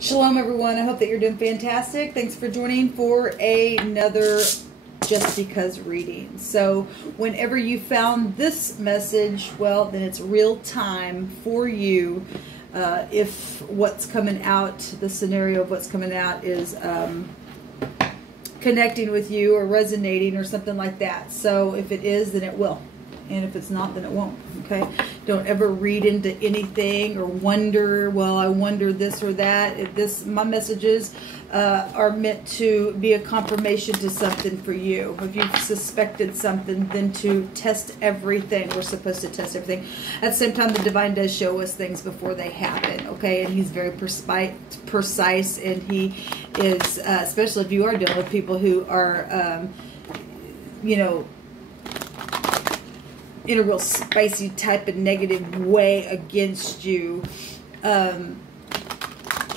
Shalom, everyone. I hope that you're doing fantastic. Thanks for joining for another Just Because reading. So whenever you found this message, well, then it's real time for you. If what's coming out, the scenario of what's coming out is connecting with you or resonating or something like that. So if it is, then it will. And if it's not, then it won't. Okay? Don't ever read into anything or wonder, well, I wonder this or that. My messages are meant to be a confirmation to something for you. If you've suspected something, then to test everything. We're supposed to test everything. At the same time, the divine does show us things before they happen. Okay? And he's very precise, and he is, especially if you are dealing with people who are, you know, in a real spicy type of negative way against you, you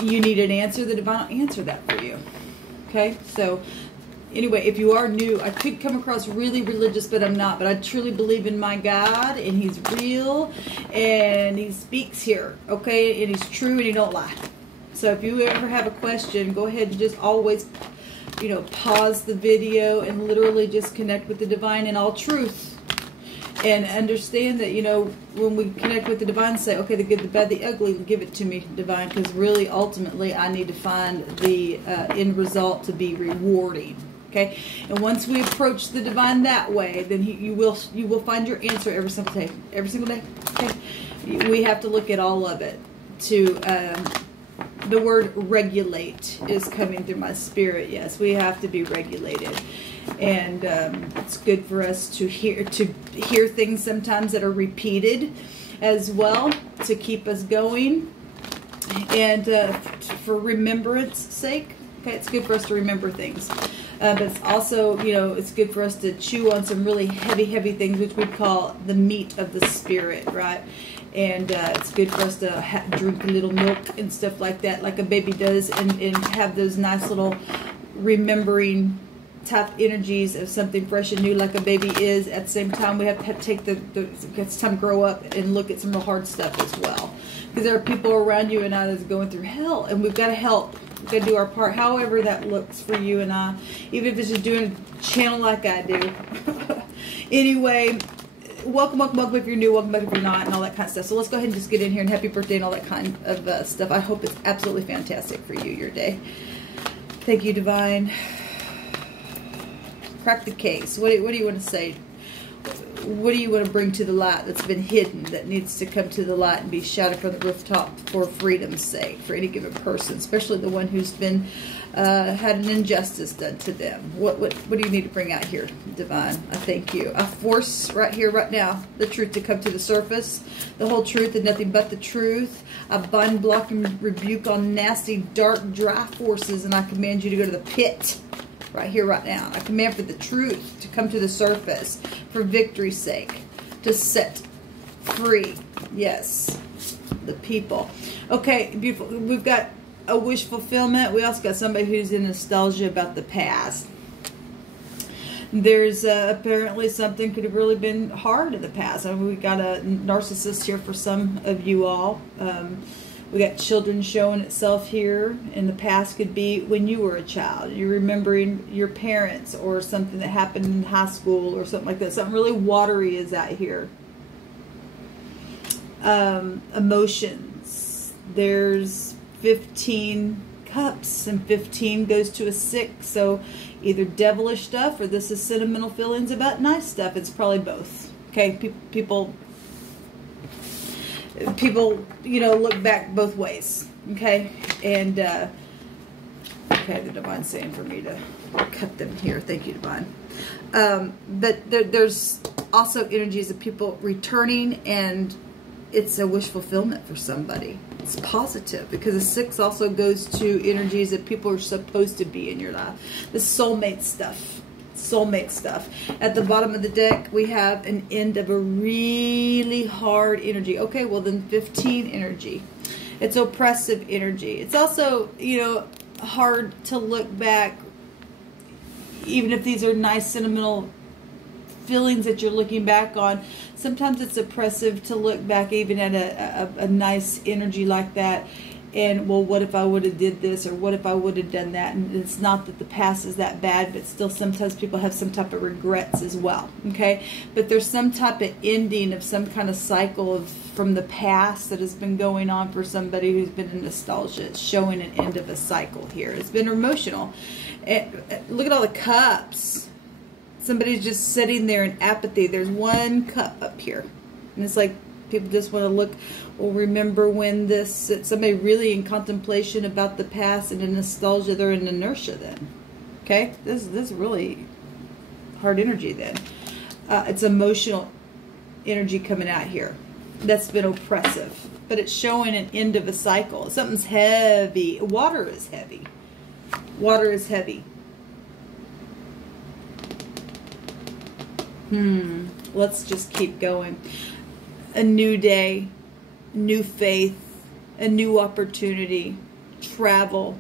need an answer. The divine will answer that for you. Okay? So, anyway, if you are new, I could come across really religious, but I'm not. But I truly believe in my God, and He's real, and He speaks here. Okay? And He's true, and He don't lie. So if you ever have a question, go ahead and just always, you know, pause the video and literally just connect with the divine in all truth. And understand that, you know, when we connect with the divine, say, okay, the good, the bad, the ugly, give it to me, divine, because really, ultimately, I need to find the end result to be rewarding. Okay, and once we approach the divine that way, then you will find your answer every single day. Every single day. Okay, we have to look at all of it. To the word regulate is coming through my spirit. Yes, we have to be regulated. And it's good for us to hear things sometimes that are repeated as well, to keep us going, and for remembrance sake. Okay, it's good for us to remember things, but it's also, you know, it's good for us to chew on some really heavy things, which we call the meat of the spirit, right? And it's good for us to drink a little milk and stuff like that, like a baby does, and have those nice little remembering type energies of something fresh and new, like a baby is. At the same time, we have to take it's time to grow up and look at some real hard stuff as well, because there are people around you and I that's going through hell, and we've got to help. We've got to do our part, however that looks for you and I, even if it's just doing a channel like I do. Anyway, welcome if you're new, welcome back if you're not, and all that kind of stuff. So let's go ahead and just get in here, and happy birthday and all that kind of stuff. I hope it's absolutely fantastic for you, your day. Thank you, divine. Crack the case. What do you want to say? What do you want to bring to the light that's been hidden, that needs to come to the light and be shouted from the rooftop for freedom's sake, for any given person, especially the one who's been had an injustice done to them? What do you need to bring out here, divine? I thank you. I force right here, right now, the truth to come to the surface, the whole truth and nothing but the truth. I bind, block, and rebuke all nasty, dark, dry forces, and I command you to go to the pit. Right here, right now. I command for the truth to come to the surface for victory's sake, to set free, yes, the people. Okay, beautiful. We've got a wish fulfillment. We also got somebody who's in nostalgia about the past. There's apparently something could have really been hard in the past. I mean, we got a narcissist here for some of you all. We got children showing itself here. In the past could be when you were a child. You're remembering your parents or something that happened in high school or something like that. Something really watery is out here. Emotions. There's 15 cups, and 15 goes to a 6. So either devilish stuff, or this is sentimental feelings about nice stuff. It's probably both. Okay, people, you know, look back both ways. Okay, and okay, the divine's saying for me to cut them here. Thank you, divine. But there's also energies of people returning, and it's a wish fulfillment for somebody. It's positive, because the 6 also goes to energies that people are supposed to be in your life. The soulmate stuff. Soulmate stuff. At the bottom of the deck, we have an end of a really hard energy. Okay, well then 15 energy. It's oppressive energy. It's also, you know, hard to look back, even if these are nice sentimental feelings that you're looking back on. Sometimes it's oppressive to look back even at a nice energy like that And, well, what if I would have did this, or what if I would have done that? And it's not that the past is that bad, but still sometimes people have some type of regrets as well, okay? But there's some type of ending of some kind of cycle from the past that has been going on for somebody who's been in nostalgia. It's showing an end of a cycle here. It's been emotional. Look at all the cups. Somebody's just sitting there in apathy. There's one cup up here. And it's like people just want to look, or remember when this, somebody really in contemplation about the past and in nostalgia, they're in inertia then. Okay? This is really hard energy then. It's emotional energy coming out here. That's been oppressive. But it's showing an end of a cycle. Something's heavy. Water is heavy. Water is heavy. Let's just keep going. A new day, new faith, a new opportunity, travel,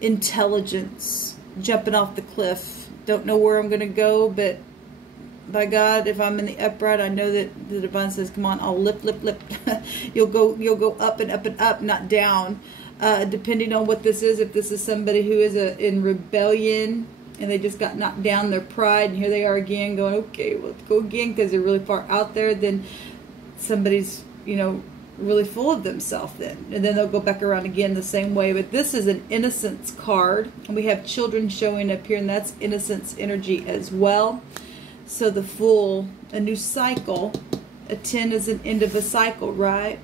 intelligence, jumping off the cliff. Don't know where I'm going to go, but by God, if I'm in the upright, I know that the divine says, come on, I'll lift. You'll go up and up and up, not down. Depending on what this is, if this is somebody who is in rebellion, and they just got knocked down, their pride, and here they are again going, okay, well, let's go again, because they're really far out there, then somebody's, you know, really full of themselves then. And then they'll go back around again the same way. But this is an innocence card, and we have children showing up here, and that's innocence energy as well. So the Fool, a new cycle. A 10 is an end of a cycle, right?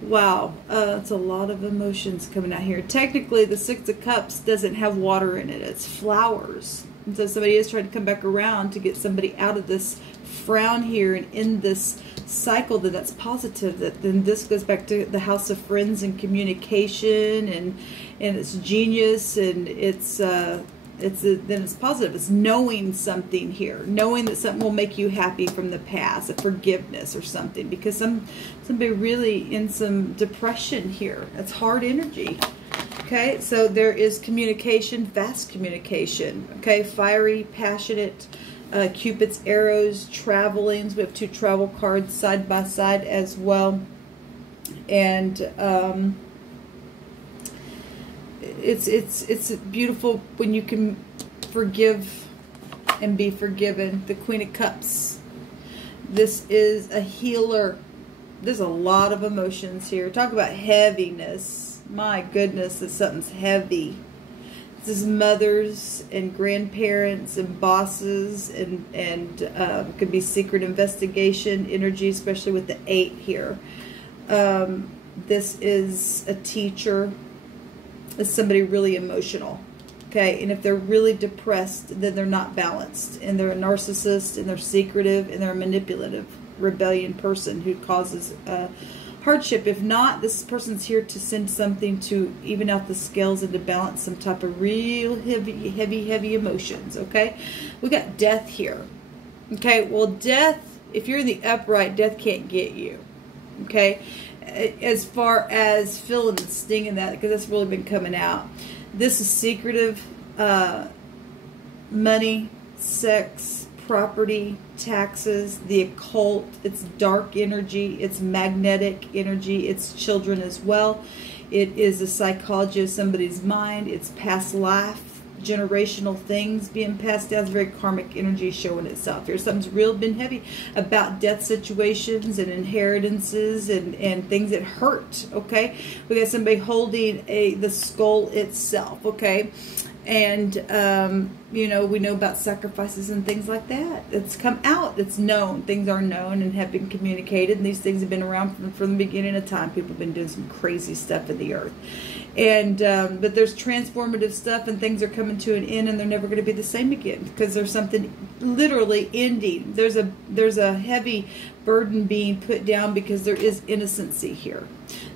Wow, it's a lot of emotions coming out here. Technically, the 6 of Cups doesn't have water in it. It's flowers. And so somebody is trying to come back around to get somebody out of this frown here and in this cycle that's positive. That then this goes back to the House of Friends and communication and it's genius, and then it's positive. It's knowing something here, knowing that something will make you happy from the past, a forgiveness or something, because somebody really in some depression here. That's hard energy. Okay, so there is communication, fast communication. Okay, fiery, passionate, Cupid's arrows, traveling. We have 2 travel cards side by side as well, and it's beautiful when you can forgive and be forgiven. The Queen of Cups. This is a healer. There's a lot of emotions here. Talk about heaviness. My goodness, that something's heavy. This is mothers and grandparents and bosses, and could be secret investigation energy, especially with the 8 here. This is a teacher. Is somebody really emotional, okay? And if they're really depressed, then they're not balanced, and they're a narcissist, and they're secretive, and they're a manipulative, rebellion person who causes hardship. If not, this person's here to send something to even out the scales and to balance some type of real heavy emotions, okay? We got death here, okay? Well, death, if you're in the upright, death can't get you, okay? As far as feeling the sting in that, because that's really been coming out. This is secretive, money, sex, property, taxes, the occult. It's dark energy. It's magnetic energy. It's children as well. It is the psychology of somebody's mind. It's past life, generational things being passed down. It's very karmic energy showing itself here. Something's real been heavy about death situations and inheritances and things that hurt, okay? We got somebody holding the skull itself, okay? And, you know, we know about sacrifices and things like that. It's come out. It's known. Things are known and have been communicated. And these things have been around from the beginning of time. People have been doing some crazy stuff in the earth. And, but there's transformative stuff, and things are coming to an end, and they're never going to be the same again, because there's something literally ending. There's a heavy burden being put down, because there is innocency here.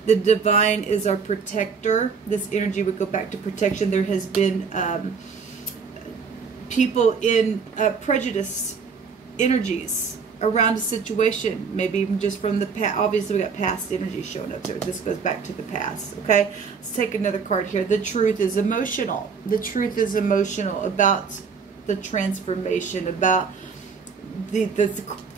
The divine is our protector. This energy would go back to protection. There has been people in prejudice energies around a situation, maybe even just from the past. Obviously, we got past energy showing up there. This goes back to the past, okay? Let's take another card here. The truth is emotional. The truth is emotional about the transformation, about the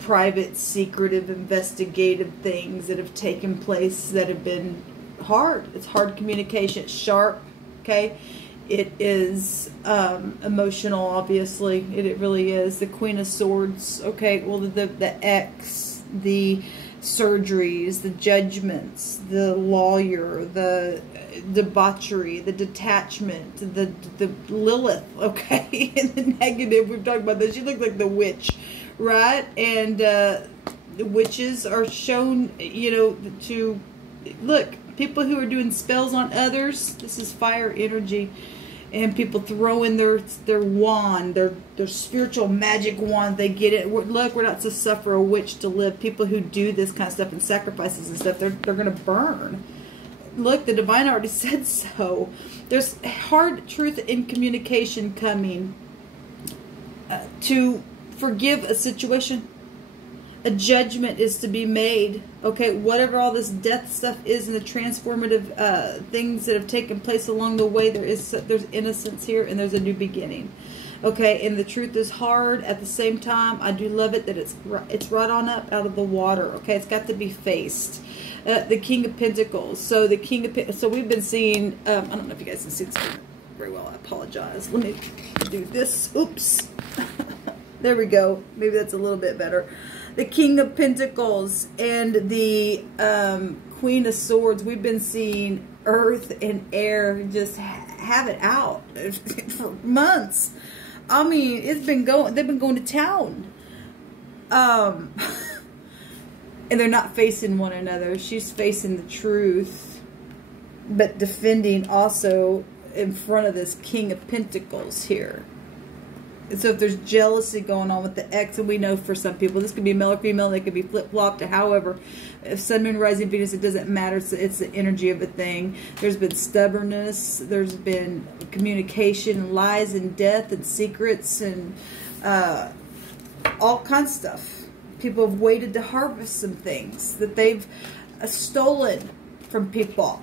private, secretive, investigative things that have taken place that have been hard. It's hard communication. It's sharp, okay? It is emotional, obviously. It really is. The Queen of Swords, okay? Well, the X, the surgeries, the judgments, the lawyer, the debauchery, the detachment, the Lilith, okay? And the negative, we've talked about this. She looked like the witch, right? And the witches are shown, you know, to look, people who are doing spells on others. This is fire energy, and people throwing their wand, their spiritual magic wand. They get it. Look, we're not to suffer a witch to live. People who do this kind of stuff and sacrifices and stuff, they're going to burn. Look, the divine already said so. There's hard truth in communication coming. To forgive a situation. A judgment is to be made. Okay, whatever all this death stuff is and the transformative things that have taken place along the way, there's innocence here and there's a new beginning. Okay, and the truth is hard. At the same time, I do love it that it's right on up out of the water. Okay, it's got to be faced. The King of Pentacles. So the King of so we've been seeing. I don't know if you guys can see this very well. I apologize. Let me do this. Oops. There we go. Maybe that's a little bit better. The King of Pentacles and the Queen of Swords. We've been seeing earth and air just have it out for months. I mean, it's been going. They've been going to town, and they're not facing one another. She's facing the truth, but defending also in front of this King of Pentacles here. So if there's jealousy going on with the X, and we know for some people, this could be male or female, they could be flip-flopped. However, if Sun, Moon, Rising, Venus, it doesn't matter. It's the energy of a thing. There's been stubbornness. There's been communication, lies and death and secrets and all kinds of stuff. People have waited to harvest some things that they've stolen from people.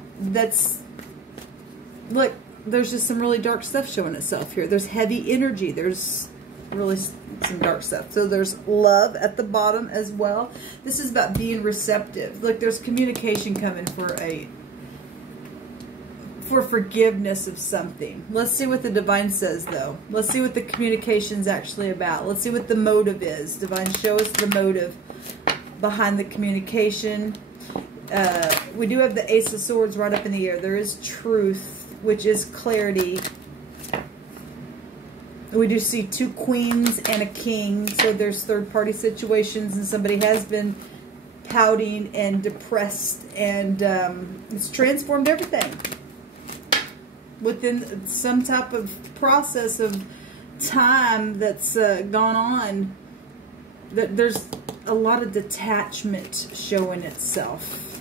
Look, there's just some really dark stuff showing itself here. There's heavy energy. There's really some dark stuff. So there's love at the bottom as well. This is about being receptive. Look, there's communication coming for forgiveness of something. Let's see what the divine says, though. Let's see what the communication's actually about. Let's see what the motive is. Divine, show us the motive behind the communication. We do have the Ace of Swords right up in the air. There is truth, which is clarity. We do see two queens and a king, so there's third-party situations, and somebody has been pouting and depressed, and it's transformed everything within some type of process of time that's gone on. There's a lot of detachment showing itself.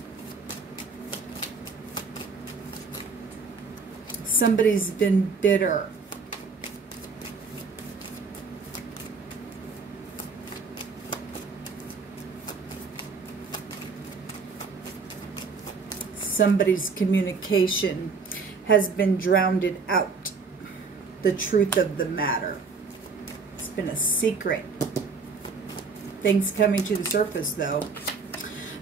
Somebody's been bitter. Somebody's communication has been drowned out. The truth of the matter. It's been a secret. Things coming to the surface, though.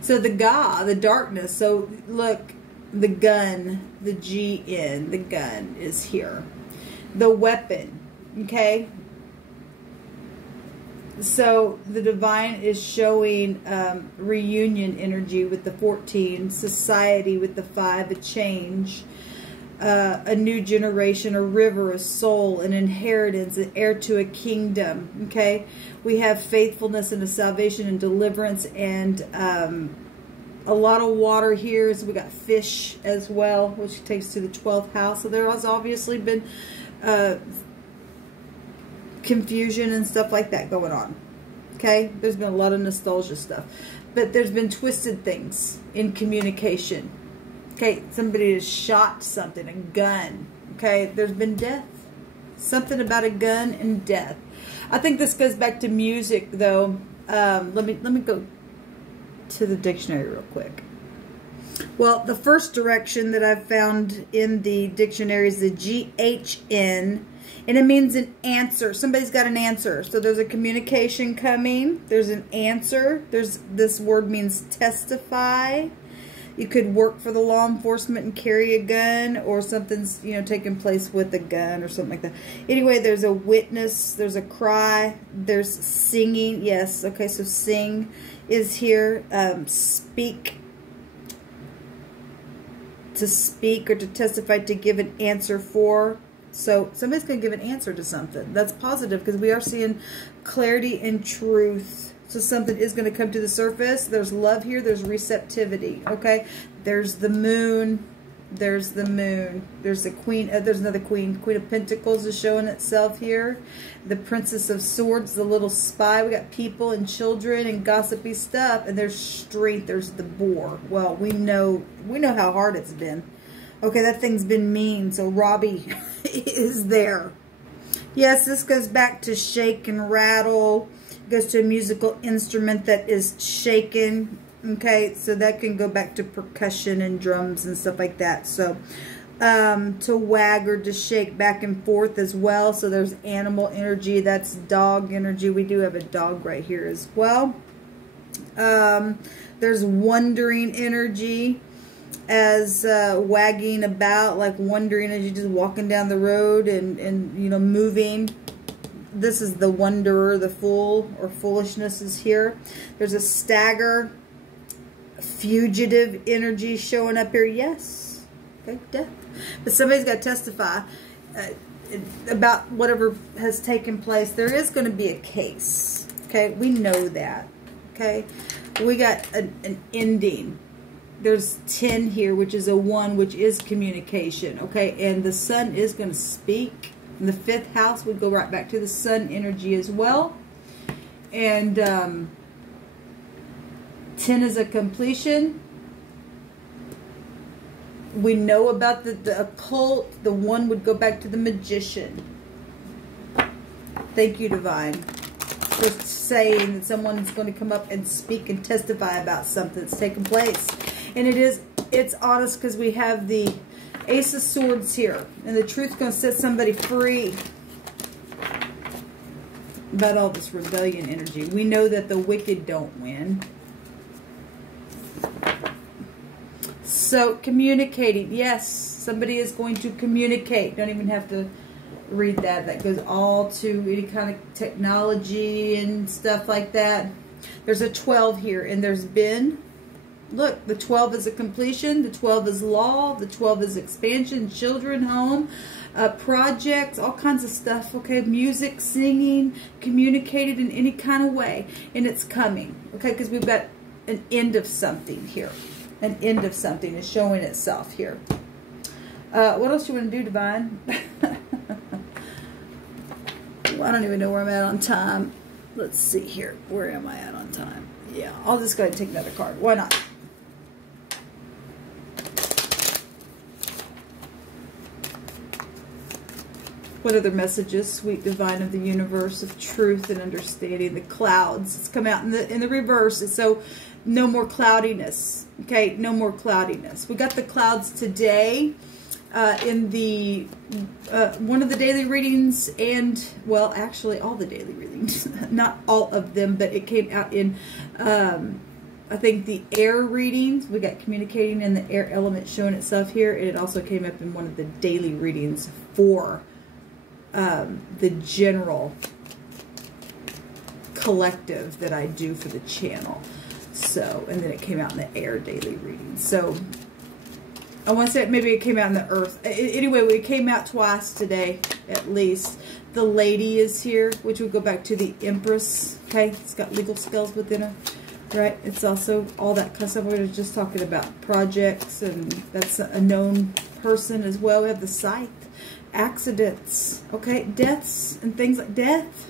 So the darkness. So look. The gun, the GN, the gun is here. The weapon, okay? So the divine is showing reunion energy with the 14, society with the 5, a change, a new generation, a river, a soul, an inheritance, an heir to a kingdom, okay? We have faithfulness and a salvation and deliverance and a lot of water here. So we got fish as well, which takes to the 12th house. So there has obviously been confusion and stuff like that going on. Okay? There's been a lot of nostalgia stuff. But there's been twisted things in communication. Okay? Somebody has shot something, a gun. Okay? There's been death. Something about a gun and death. I think this goes back to music, though. Let me go to the dictionary real quick. Well, the first direction that I've found in the dictionary is the GHN, and it means an answer. Somebody's got an answer. So there's a communication coming. There's an answer. This word means testify, You could work for the law enforcement and carry a gun, or something's, you know, taking place with a gun or something like that. Anyway, there's a witness, there's a cry, there's singing. Yes, okay, so sing is here. Speak, to speak or to testify, to give an answer for. So somebody's going to give an answer to something. That's positive, because we are seeing clarity and truth. So something is going to come to the surface. There's love here. There's receptivity. Okay. There's the moon. There's the moon. There's the queen. There's another queen. Queen of Pentacles is showing itself here. The Princess of Swords, the little spy. We got people and children and gossipy stuff. And there's strength. There's the boar. Well, we know how hard it's been. Okay, that thing's been mean. So Robbie is there. Yes, this goes back to shake and rattle. It goes to a musical instrument that is shaken. Okay, so that can go back to percussion and drums and stuff like that. So to wag or to shake back and forth as well. So there's animal energy. That's dog energy. We do have a dog right here as well. There's wandering energy, as wagging about, like wandering as you're just walking down the road and you know, moving. This is the wanderer, the fool, or foolishness is here. There's a stagger, fugitive energy showing up here. Yes. Okay, death. But somebody's got to testify about whatever has taken place. There is going to be a case. Okay, we know that. Okay, we got an ending. There's 10 here, which is a 1, which is communication. Okay, and the sun is going to speak. In the 5th house, we go right back to the sun energy as well. And 10 is a completion. We know about the occult. The 1 would go back to the magician. Thank you, Divine, for saying that someone's going to come up and speak and testify about something that's taken place. And it's honest, because we have the Ace of Swords here. And the truth's going to set somebody free about all this rebellion energy. We know that the wicked don't win. So communicating. Yes, somebody is going to communicate. Don't even have to read that. That goes all to any kind of technology and stuff like that. There's a 12 here, and there's been... Look, the 12 is a completion, the 12 is law, the 12 is expansion, children, home, projects, all kinds of stuff, okay? Music, singing, communicated in any kind of way, and it's coming, okay? Because we've got an end of something here. An end of something is showing itself here. What else do you want to do, Divine? Well, I don't even know where I'm at on time. Let's see here. Where am I at on time? Yeah, I'll just go ahead and take another card. Why not? What other messages, sweet divine of the universe, of truth and understanding? The clouds. It's come out in the reverse. So no more cloudiness. Okay, no more cloudiness. We got the clouds today in the one of the daily readings, and well, actually all the daily readings. Not all of them, but it came out in I think the air readings. We got communicating in the air element showing itself here, and it also came up in one of the daily readings for the general collective that I do for the channel. So, and then it came out in the air daily reading. So I want to say maybe it came out in the earth. Anyway, it came out twice today, at least. The lady is here, which would go back to the Empress. Okay, it's got legal skills within her, right? It's also all that kind of stuff. We were just talking about projects, and that's a known person as well. We have the Scythe. Accidents, okay, deaths and things like death.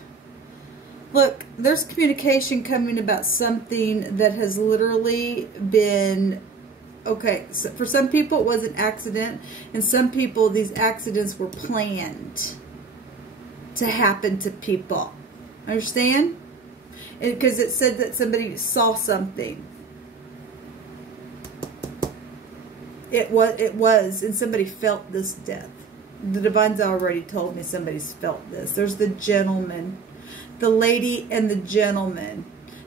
Look, there's communication coming about something that has literally been, okay, so for some people it was an accident, and some people these accidents were planned to happen to people. Understand? Because it said that somebody saw something. It was, and somebody felt this death. The Divine's already told me somebody's felt this. There's the gentleman, the lady and the gentleman.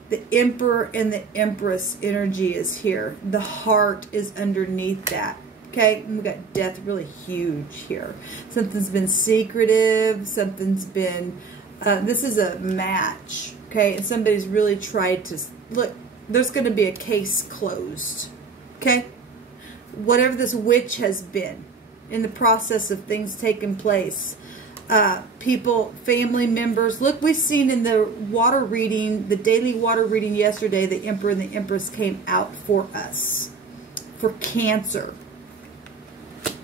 The Emperor and the Empress energy is here. The heart is underneath that. Okay, and we got death really huge here. Something's been secretive. Something's been, this is a match. Okay, and somebody's really tried to, look, there's going to be a case closed. Okay, whatever this witch has been in the process of things taking place. People, family members. Look, we've seen in the water reading, the daily water reading yesterday, the Emperor and the Empress came out for us. For Cancer.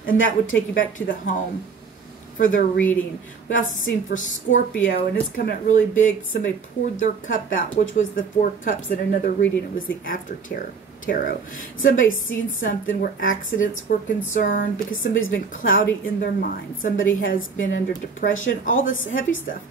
And that would take you back to the home for their reading. We also seen for Scorpio, and it's coming out really big. Somebody poured their cup out, which was the 4 cups in another reading. It was the after tarot. Somebody's seen something where accidents were concerned because somebody's been cloudy in their mind. Somebody has been under depression. All this heavy stuff.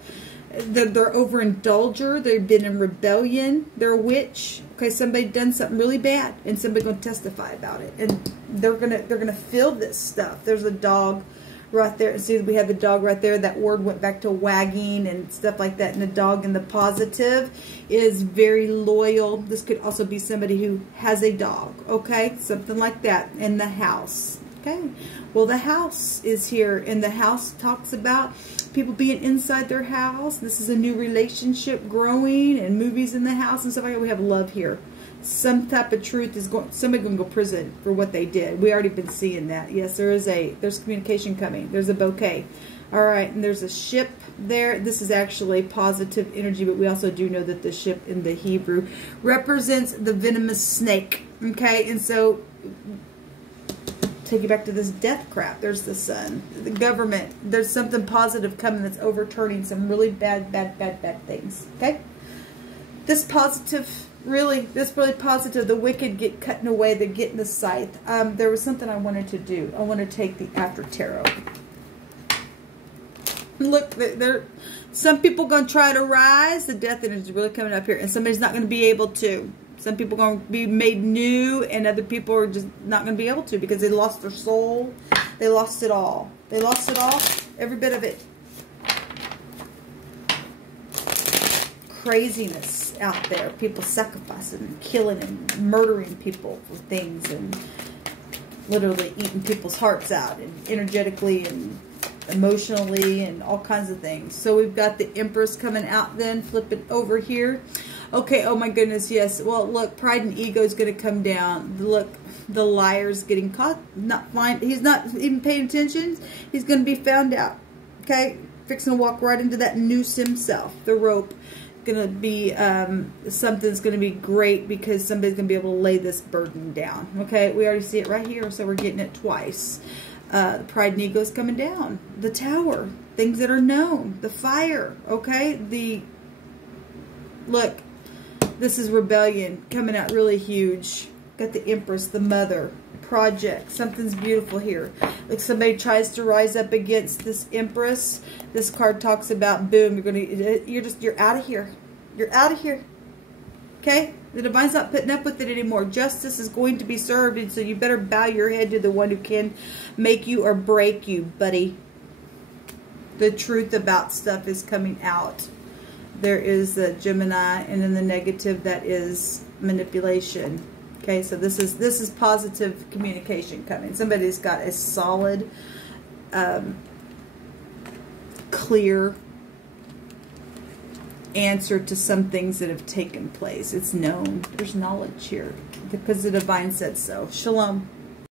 They're overindulger. They've been in rebellion. They're a witch. Okay, somebody done something really bad, and somebody gonna testify about it, and they're gonna feel this stuff. There's a dog right there. See, we have the dog right there. That word went back to wagging and stuff like that. And the dog in the positive is very loyal. This could also be somebody who has a dog. Okay, something like that in the house. Okay, well, the house is here, and the house talks about people being inside their house. This is a new relationship growing, and movies in the house and stuff like that. We have love here. Some type of truth is going. Somebody going to go to prison for what they did. We already been seeing that. Yes, there's communication coming. There's a bouquet. All right, and there's a ship there. This is actually positive energy, but we also do know that the ship in the Hebrew represents the venomous snake. Okay, and so take you back to this death crap. There's the sun, the government. There's something positive coming that's overturning some really bad things. Okay, this really positive. The wicked get cutting away. They're getting the scythe. There was something I wanted to do. I want to take the after tarot. Look, some people going to try to rise. The death energy is really coming up here, and somebody's not going to be able to. Some people are going to be made new, and other people are just not going to be able to because they lost their soul. They lost it all. They lost it all. Every bit of it. Craziness out there. People sacrificing and killing and murdering people for things, and literally eating people's hearts out, and energetically and emotionally and all kinds of things. So we've got the Empress coming out then. Flip it over here. Okay, oh my goodness, yes. Well, look, pride and ego is going to come down. Look, the liar's getting caught. He's not even paying attention. He's going to be found out. Okay, fixing to walk right into that noose himself. The rope. Going to be, something's going to be great because somebody's going to be able to lay this burden down. Okay, we already see it right here, so we're getting it twice. The pride and ego is coming down. The tower. Things that are known. The fire. Okay, look. This is rebellion coming out really huge. Got the Empress, the mother, project. Something's beautiful here. Like somebody tries to rise up against this Empress. This card talks about boom. You're out of here. You're out of here. Okay? The Divine's not putting up with it anymore. Justice is going to be served, and so you better bow your head to the one who can make you or break you, buddy. The truth about stuff is coming out. There is the Gemini, and then the negative, that is manipulation. Okay, so this is positive communication coming. Somebody's got a solid, clear answer to some things that have taken place. It's known. There's knowledge here because the Divine said so. Shalom.